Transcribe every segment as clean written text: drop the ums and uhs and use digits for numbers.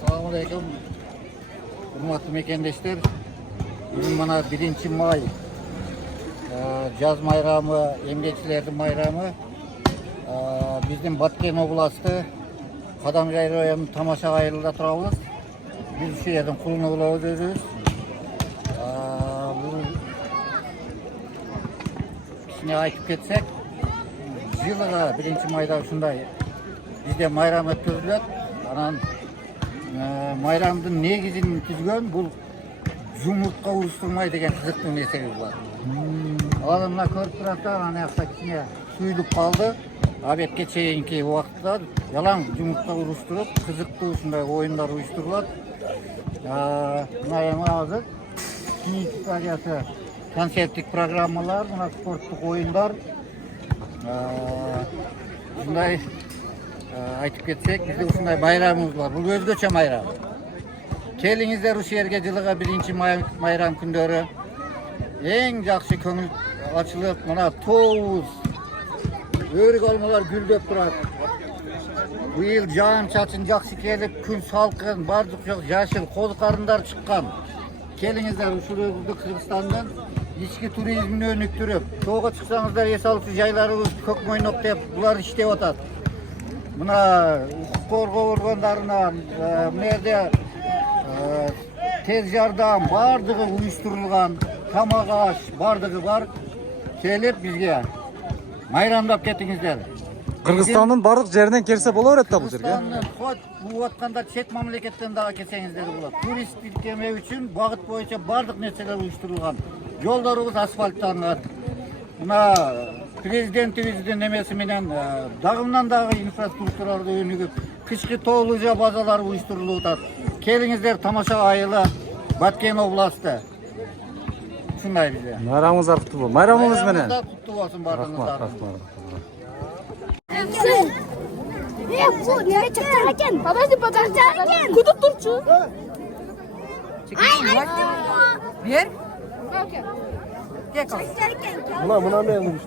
Assalamualaikum. Hurmatlı mekendeşler. Bugün bana 1 May Caz bayramı, emekçilerin bayramı. Bizim Batken Oblasti Qadamjay rayonu Tamaşa ayılında turabız. Biz şu yerden kulunu bulabız özümüz. Bu kişine aytıp ketsek, yılıga 1 Mayda ушундай bizde bayram ötközülөт. Анан bayramдын негизин түзгөн бул жумуртка уруштурмай деген кызыктуу месеби бар. Ал мына көрүп турасыздар, ана жакта кичине суюлуп калды. Обедке чейинки убакытта ялаң жумуртка уруштуруп, кызыктуу ушундай оюндар уюштурулат. Мына эми азыр киник стадиясы, концерттик программалар, мына спорттук оюндар. Ушундай айтып кетсек, bizde ушундай байрамыбыз бар. Бул өзгөчө байрам. Келиңиздер ушу жерге жылыга 1 Майрам күндөрү. Эң жакшы көңүл ачылып, мына тоуз, өрүк алмалар гүлдөп турат. Быйыл жаан чачын жакшы келип, күн салкын, бардык жок жашыл коз карындар чыккан. Келиңиздер ушул Кыргызстандын ички туризмин өнүктүрүп, тоого чыксаңыздар эс алчу жайларыбыз көк мойнок деп булар иштеп атат. Мына укук коргоо органдарынан мына жерде тез жардам бардыгы уюштурулган, тамак аш бардыгы бар. Келип бизге майрамдап кетиңиздер. Кыргызстандын бардык жеринен келсе боло берет да бул жерге. Кыргызстандын хоть бул атканда чет мамлекеттен дагы келсеңиздер болот. Туристтик эме үчүн багыт боюнча бардык нерселер уюштурулган. Жолдорубуз асфальтталган. Мына президентибиздин эмеси менен дагымдан дагы инфраструктураларды өнүгүп, кычкы тоолужа базалар уюштурулуп атат. Келиңиздер тамаша айылы Баткен областы. Ушундай бизе. Майрамыңыз куттуу болсун. Майрамыңыз менен. Куттуу болсун бардыгыңызга. Рахмат. Подожди. Куда турчу? Бер. Мына мен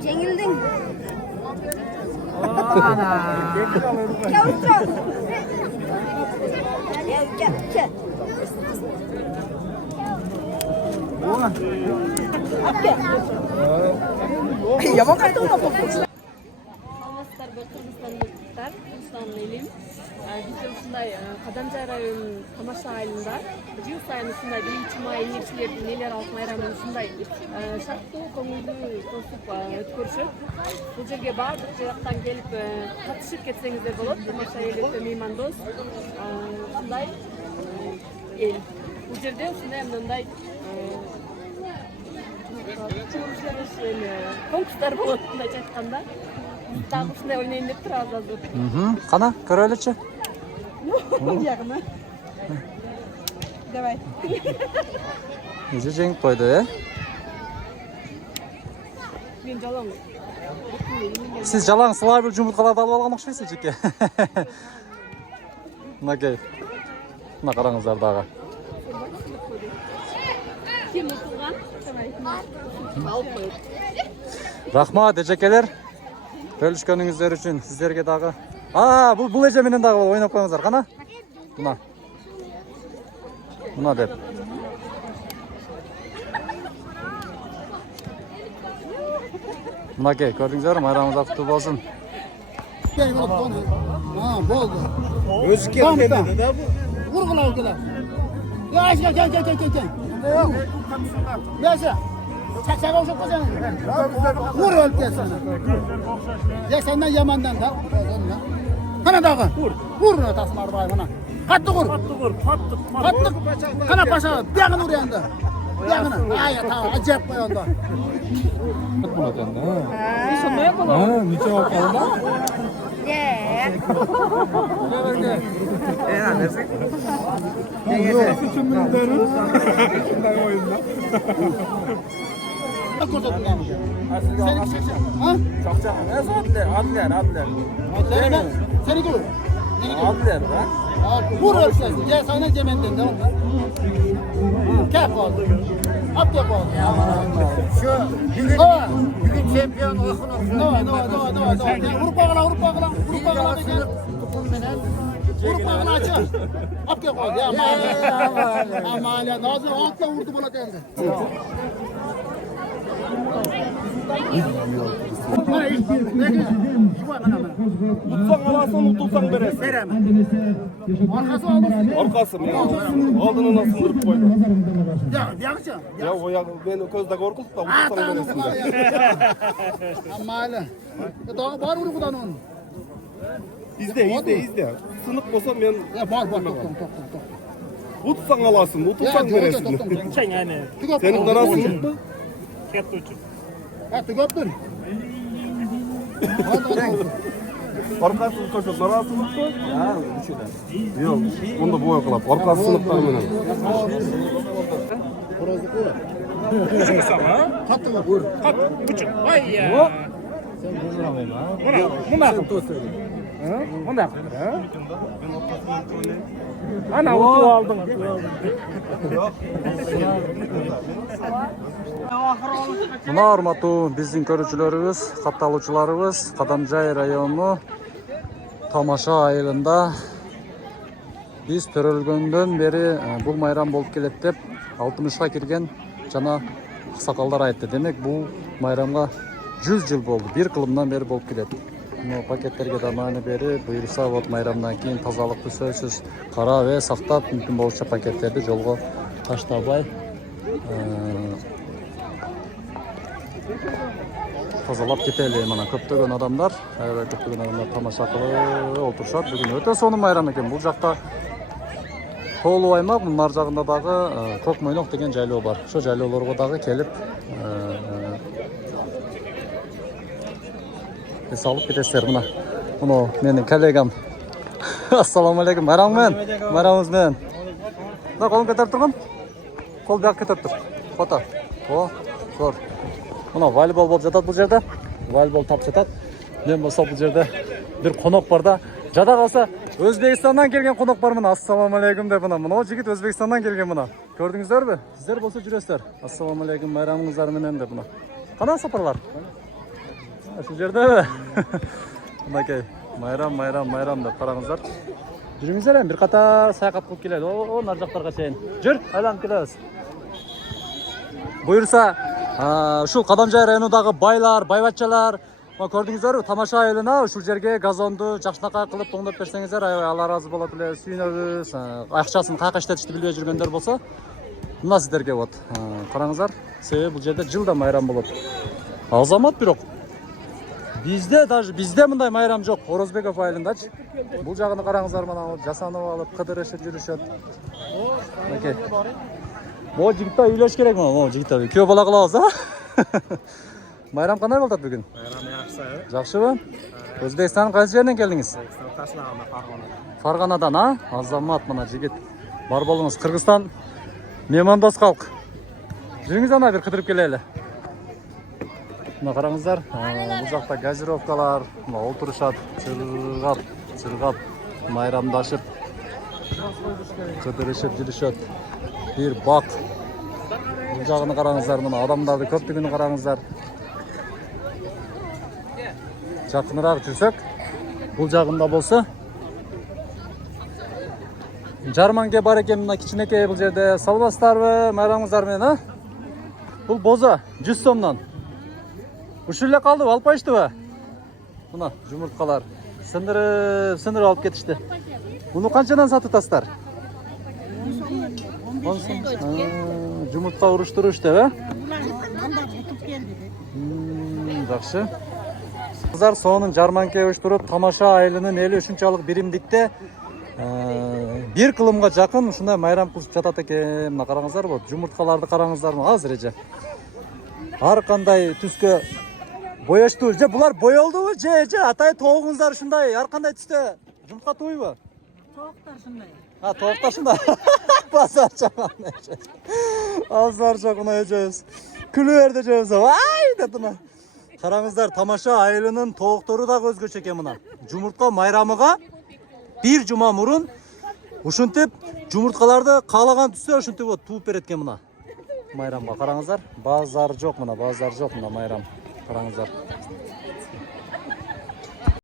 Жеңилдиң. Яман кайда болду? Кыргызстандыктар, Ислам Bizde ушундай Qadamjay районунун Тамаша айылында жыл сайын ушундай 1 Май эмгекчилердин элер алып майрамын ушундай шарттуу көңүлдүү тосуп өткөрүшөт. Бул жерге бардык жактан келип катышып кетсеңиздер болот. Тамаша элдер меймандос ушундай эл. Бул жерде ушундай мындай конкурстар болот мындайча айтканда. Дагы ушундай ойнойн деп турабыз азыр. Кана, көрөлүчү. Ягына. Давай. Өзү жеңип койду, Мен жалаң. Сиз жалаң сылай бул жумурткаларды алып алган окшойсуз жеке. Мынакей. Мына караңыздар дагы. Ким утулган? Алып коет. Рахмат, эжекелер. Бөлүшкөнүңүздөр үчүн сиздерге дагы. Бул эже менен дагы ойноп коюңуздар, кана. Мына деп. Мынакей, көрдүңүздөр, майрамыңыз куттуу болсун. Болду. Өзү келди да бул. Vurgulav kelar. Gel. Yaşa. Çakçağa uçup koyacaksın. Vur öl gelsin. Ya senden yamandan da. Kana dağı. Vur tasmar bay bana. Kattı vur. Kattı. Kana paşa. Diyağını vur yanında. Diyağını. Ay ya tamam. Acayip koy onda. Sonda yapalım. Niçin bakalım? Seni dur. Vur ölçüsün. Gel sana cemenden devam. Kep oldu. At yap oldu. Şu bugün şampiyon olsun. Doğru. Vurup bağla. Vurup ağını açı. Hop gel koy. Aman ya. Nazır altla vurdu bana kendi. Tutsan alasın, tutsan veresin. Arkası aldı. Arkası mı? Aldığını nasıl sındırıp koydun? Ya yakışa. Ya o ya beni gözde korkutup da tutsan veresin de. Aman ya. Daha var mı buradan onun? İzle. Sınık olsa ben... Ya var. Tok. Tutsan alasın, tutsan veresin. Senin karan sınık mı? Ha, tıkaptın. Arkası koşup narası sınık mı? Ya, üçüden. Yok, onu da boya kılap. Arkası sınıklar mı? Kattın mı? Buyur. Ana utu aldım. Muna hormatуу биздин көрүүчүлөрүбүз, катталуучуларыбыз Кадамжай району Тамаша айылында биз төрөлгөндөн бери бул майрам болуп келет деп 60га кирген жана аксакалдар айтты. Демек бул майрамга 100 жыл болду. Бир кылымдан бери болуп келет. Пакеттерге да маани берип, буюрса вот майрамдан кийин тазалыкты сөзсүз карап сактап, мүмкүн болушунча пакеттерди жолго таштабай тазалап кетели. Мына көптөгөн адамдар, аябай көптөгөн адамдар тамаша кылып отурушат. Бүгүн өтө сонун майрам экен. Бул жакта тоолуу аймак, мунун ар жагында дагы Көк Мойнок деген жайлоо бар. Ошо жайлоолорго дагы келип эс алып кетесиздер. Мына менин коллегам. Ассаламу алейкум. Майрам менен. Майрамыбыз менен. Мына колун көтөрүп тургун. Кол бияка көтөрүп тур. Фото. О, зор. Мына волейбол болуп жатат бул жерде. Волейбол тап жатат. Мен болсо бул жерде бир конок бар да. Жада калса Өзбекстандан келген конок бар мына. Ассаламу алейкум деп мына жигит Өзбекстандан келген мына. Көрдүңүздөрбү? Сиздер болсо жүрөсүздөр. Ассаламу алейкум, майрамыңыздар менен деп мына. Кана сапарлар? Шу жерде. Мынакей майрам деп караңыздар. Жүрүңүздөр, бир катар саякат кылып келет. О, нар жактарга чейин. Жүр, айланып келебиз. Буюрса, ушул Кадамжай районундагы байлар, байбатчалар, көрдүңүздөрбү, Тамаша айылына ушул жерге газонду жакшынакай кылып тоңдоп берсеңиздер, аябай алар ыраазы болот эле, сүйүнөбүз. Акчасын каяка иштетишти билбей жүргөндөр болсо, мына сиздерге вот. Караңыздар, себеби бул жерде жылда майрам болот. Азамат бирок Bizde мындай майрам жок. Орозбеков айылындачы. Бул жагын караңыздар, мына жасанып алып, кыдырышып жүрүшөт. Окей. Бул жигиттер үйлөш керек мына, могу жигиттер. Күйөө бала кылабыз, а? Майрам кандай болот бүгүн? Майрам жакшы. Жакшыбы? Өзбекстандын кайсы жеринен келдиңиз? Фарганадан, а? Азамат мына жигит. Бар болуңуз. Кыргызстан мемандос калк. Жүрүңүз ана бир кыдырып келели. Мына караңыздар, бул жакта газировкалар, мына отурушат, чыргап, майрамдашып, кыдырышып жүрүшөт. Бир бак. Бул жагын караңыздар, мына адамдарды көптүгүн караңыздар. Жакыныраак жүрсөк, бул жагында болсо жарманке бар экен, мына кичинекей бул жерде салбастарбы, майрамыңыздар менен, а? Бул боза 100 сомдон. Ушул эле калды, алып коюштубу? Мына жумурткалар сындырып алып кетишти. Муну канчадан сатып атасыздар? 10 сом. Жумуртка уруштуруш деп, э? Жакшы. Кыздар сонун жарманке уюштуруп, Тамаша айылынын эли ушунчалык биримдикте бир кылымга жакын ушундай майрам кылып жатат экен. Мына караңыздар, вот жумурткаларды караңыздар, азыр эже. Ар кандай түскө бояштуу. Же булар боелдубу? Же атай тоогуңуздар ушундай ар кандай түстө жумуртка тууйбу? Тоқтар шындай. Токтор ушундай. Базар жаман эже. Азар жагына эжебиз. Күлүп берди эжебиз. Ай деп мына. Караңыздар, Тамаша айылынын тооктору да өзгөчө экен мына. Жумуртка майрамыга бир жума мурун ушинтип жумурткаларды каалаган түстө ушинтип тууп берет экен мына. Майрамга караңыздар, базар жок мына майрам. Караңыздар.